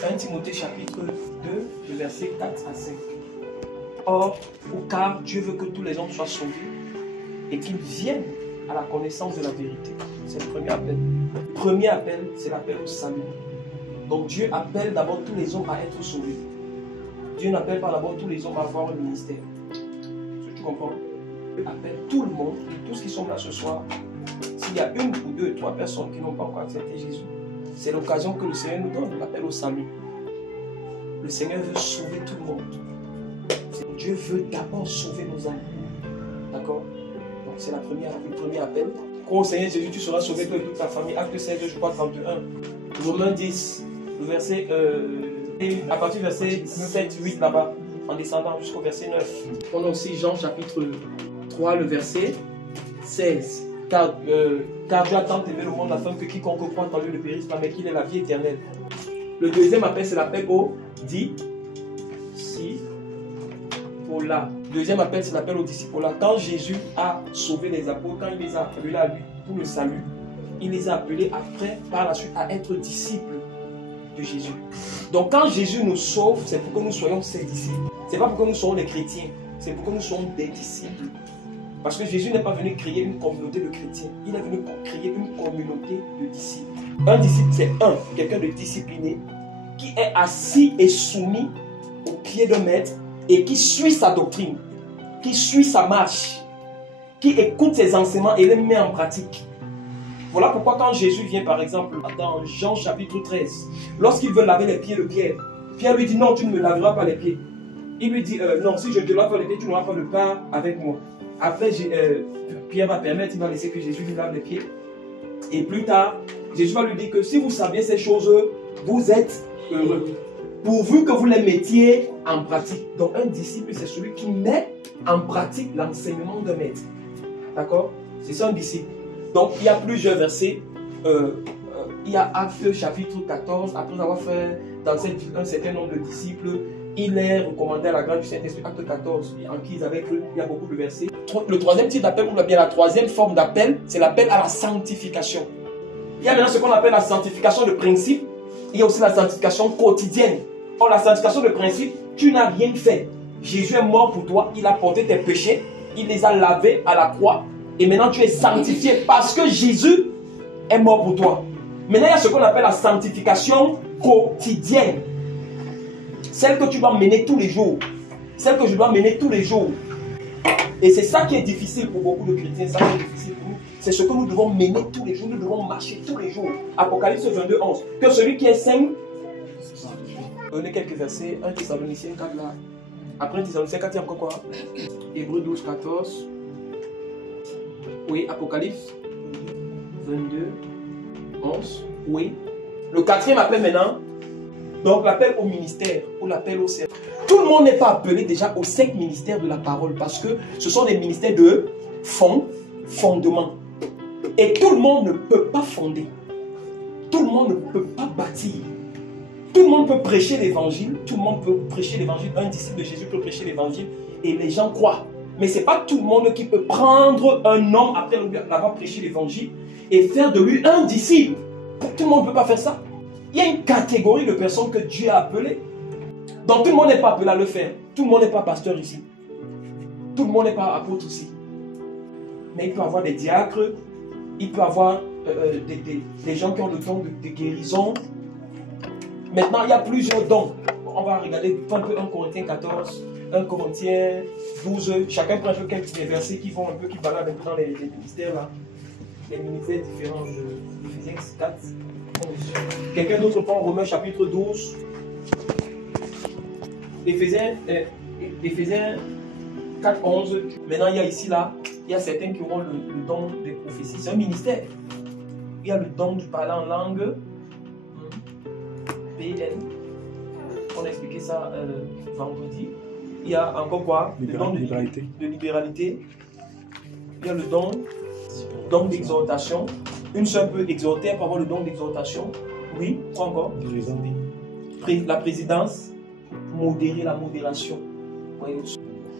1 Timothée chapitre 2, le verset 4 à 5. Or, car Dieu veut que tous les hommes soient sauvés et qu'ils viennent à la connaissance de la vérité. C'est le premier appel. Le premier appel, c'est l'appel au salut. Donc Dieu appelle d'abord tous les hommes à être sauvés. Dieu n'appelle pas d'abord tous les hommes à avoir un ministère. Tu comprends? Dieu appelle tout le monde, et tous qui sont là ce soir. S'il y a une ou deux, trois personnes qui n'ont pas encore accepté Jésus, c'est l'occasion que le Seigneur nous donne, l'appel au salut. Le Seigneur veut sauver tout le monde. Dieu veut d'abord sauver nos âmes. D'accord? Donc c'est le premier appel. Crois au Seigneur Jésus, tu seras sauvé toi et toute ta famille. Acte 16, je crois 31. Romains 10, le verset, à partir du verset 7, 8 là-bas, en descendant jusqu'au verset 9. On a aussi Jean chapitre 3, le verset 16. Car Dieu a tant aimé le monde afin que quiconque croit en lui ne périsse pas, mais qu'il ait la vie éternelle. Le deuxième appel, c'est l'appel au discipolat. Deuxième appel, c'est l'appel au discipolat. Quand Jésus a sauvé les apôtres, quand il les a appelés à lui pour le salut, il les a appelés après, par la suite, à être disciples de Jésus. Donc quand Jésus nous sauve, c'est pour que nous soyons ses disciples. Ce n'est pas pour que nous soyons des chrétiens, c'est pour que nous soyons des disciples. Parce que Jésus n'est pas venu créer une communauté de chrétiens, il est venu créer une communauté de disciples. Un disciple, c'est quelqu'un de discipliné, qui est assis et soumis au pied de maître et qui suit sa doctrine, qui suit sa marche, qui écoute ses enseignements et les met en pratique. Voilà pourquoi quand Jésus vient par exemple dans Jean chapitre 13, lorsqu'il veut laver les pieds de Pierre, Pierre lui dit non, tu ne me laveras pas les pieds. Il lui dit non, si je te lave pas les pieds, tu n'auras pas de part avec moi. Après, Pierre va permettre, il va laisser que Jésus lui lave les pieds. Et plus tard, Jésus va lui dire que si vous saviez ces choses, vous êtes heureux. Pourvu que vous les mettiez en pratique. Donc un disciple, c'est celui qui met en pratique l'enseignement de maître. D'accord? C'est ça un disciple. Donc il y a plusieurs versets. Il y a Actes chapitre 14, après avoir fait dans cette ville un certain nombre de disciples, il est recommandé à la grâce du Saint-Esprit, Acte 14, en qui ils avaient cru, il y a beaucoup de versets. Le troisième type d'appel, ou bien la troisième forme d'appel, c'est l'appel à la sanctification. Il y a maintenant ce qu'on appelle la sanctification de principe, il y a aussi la sanctification quotidienne. Or, la sanctification de principe, tu n'as rien fait. Jésus est mort pour toi, il a porté tes péchés, il les a lavés à la croix, et maintenant tu es sanctifié parce que Jésus est mort pour toi. Maintenant, il y a ce qu'on appelle la sanctification quotidienne. Celle que tu dois mener tous les jours. Celle que je dois mener tous les jours. Et c'est ça qui est difficile pour beaucoup de chrétiens. Ça qui est difficile pour nous. C'est ce que nous devons mener tous les jours. Nous devons marcher tous les jours. Apocalypse 22, 11. Que celui qui est saint. Donnez quelques versets. 1 Thessaloniciens 4 là. Après 1 Thessaloniciens 4, il y a encore quoi? Hébreux 12, 14. Oui, Apocalypse 22, 11. Oui. Le quatrième appel maintenant. Donc l'appel au ministère ou l'appel au service. Tout le monde n'est pas appelé déjà aux 5 ministères de la parole parce que ce sont des ministères de fondement. Et tout le monde ne peut pas fonder. Tout le monde ne peut pas bâtir. Tout le monde peut prêcher l'évangile. Tout le monde peut prêcher l'évangile. Un disciple de Jésus peut prêcher l'évangile et les gens croient. Mais ce n'est pas tout le monde qui peut prendre un homme après l'avoir prêché l'évangile et faire de lui un disciple. Tout le monde ne peut pas faire ça. Il y a une catégorie de personnes que Dieu a appelées. Donc tout le monde n'est pas appelé à le faire. Tout le monde n'est pas pasteur ici. Tout le monde n'est pas apôtre ici. Mais il peut y avoir des diacres. Il peut y avoir des gens qui ont le don de guérison. Maintenant, il y a plusieurs dons. On va regarder un peu 1 Corinthiens 14, 1 Corinthiens 12. Chacun prend un peu quelques versets qui vont un peu, qui baladent un peu dans les ministères là. Les ministères différents de Ephésiens 4. Quelqu'un d'autre prend Romains chapitre 12. Ephésiens 4, 11. Maintenant, il y a ici, là, il y a certains qui auront le don des prophéties. C'est un ministère. Il y a le don du parler en langue. PN. On a expliqué ça vendredi. Il y a encore quoi? Le don de libéralité. Il y a le don d'exhortation. Une seule peut exhorter, elle peut avoir le don d'exhortation. Oui, quoi encore? La présidence, modérer la modération.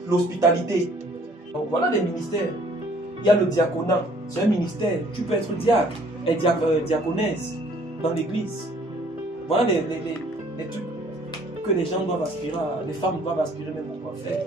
L'hospitalité. Donc voilà les ministères. Il y a le diaconat, c'est un ministère. Tu peux être diacre et diaconesse dans l'église. Voilà des trucs que les gens doivent aspirer, les femmes doivent aspirer même à faire.